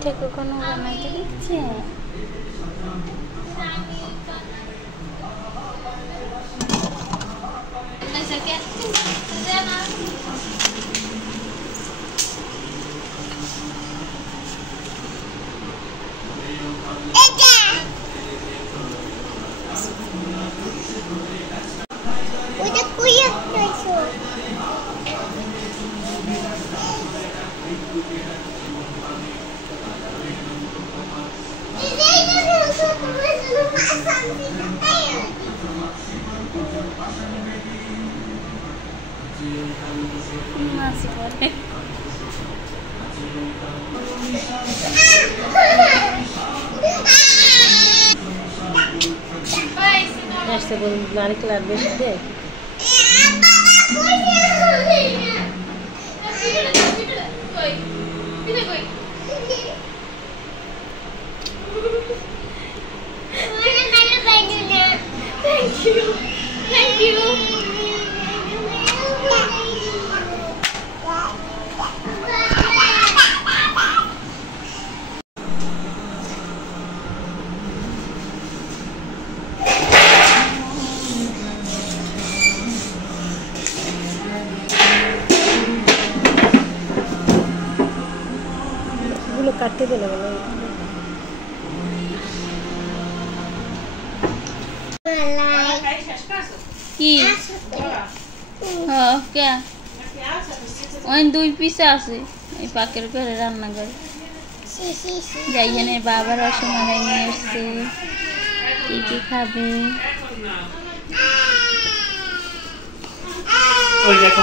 পিঠে কখনো বানাতে দেখছে? Masih boleh. Este lari kelar beş de. Thank you. Thank you. Lo काटते देना वाला কি হ্যাঁ क्या ওই দুই পিস আছে এই পাকের ঘরে রান্না করে যাইয়ে নে বাবার রসমালাই নিয়ে এসছে কি খাবে ওই দেখো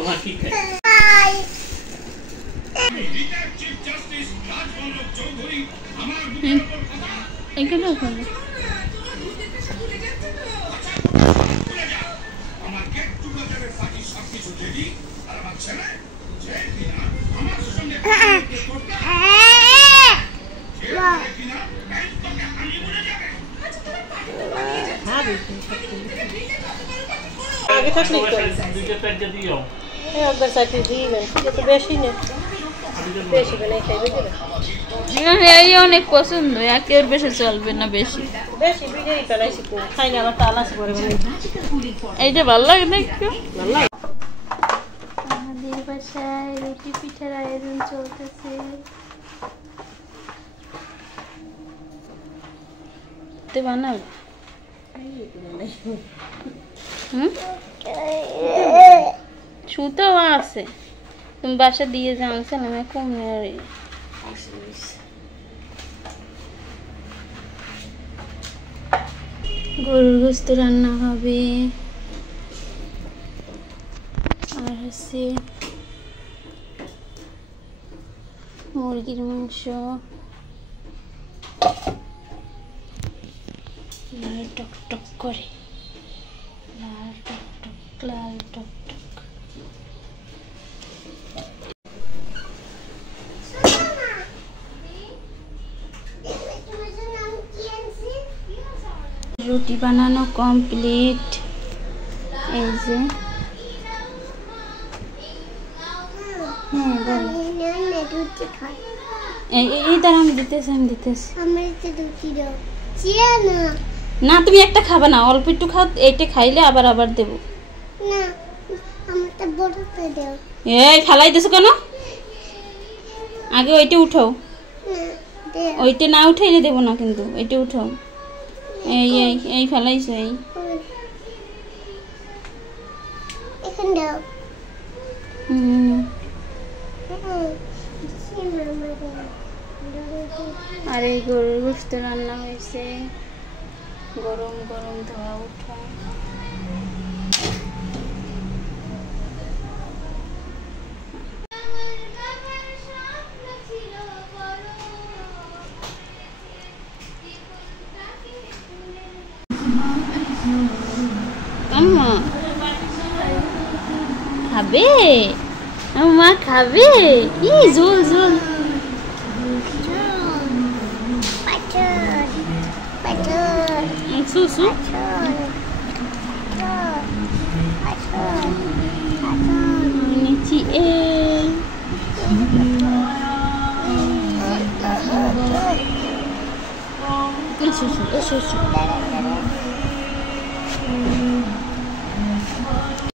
মা কি খায় এখানে ওখানে आगे तक अगर साथी दिएन ये तो बेशी ने বেশি বানাই খাইবে না এই অনেক পছন্দ একের বেশি চলবে না বেশি বিজয়ী বানাইছি তো খাইলে আবার তাল আছে পরে বানাই এইটা ভালো লাগে না একটু ভালো লাগে আমাদের বাসায় রুটি পিঠার আয়োজন চলতেছে তে বানাও সুতো আছে তুমি বাসা দিয়ে যাওছে না আমি কম নেই গরুর গোশত রান্না হবে আর হচ্ছে মুরগির মাংস লাল টক টক করে লাল টক টক রুটি বানানো কমপ্লিট এই যে এই দ্বারা আমি দিতেছি না তুমি একটা খাবে না অল্প একটু খাও এইটা খাইলে আবার আবার দেবো এই ফালাই দিছো কেন আগে ওইটা উঠাও ওইটা না উঠাইলে দেবো না কিন্তু ওইটা উঠাও এই ফেলাইছে এই আর এই গরুর গোশত রান্না হয়েছে গরম গরম ধোয়া উঠা খাবে মা খাবে কি ঝোল ঝোল সুসু নিচি এসো এসো এসো এসো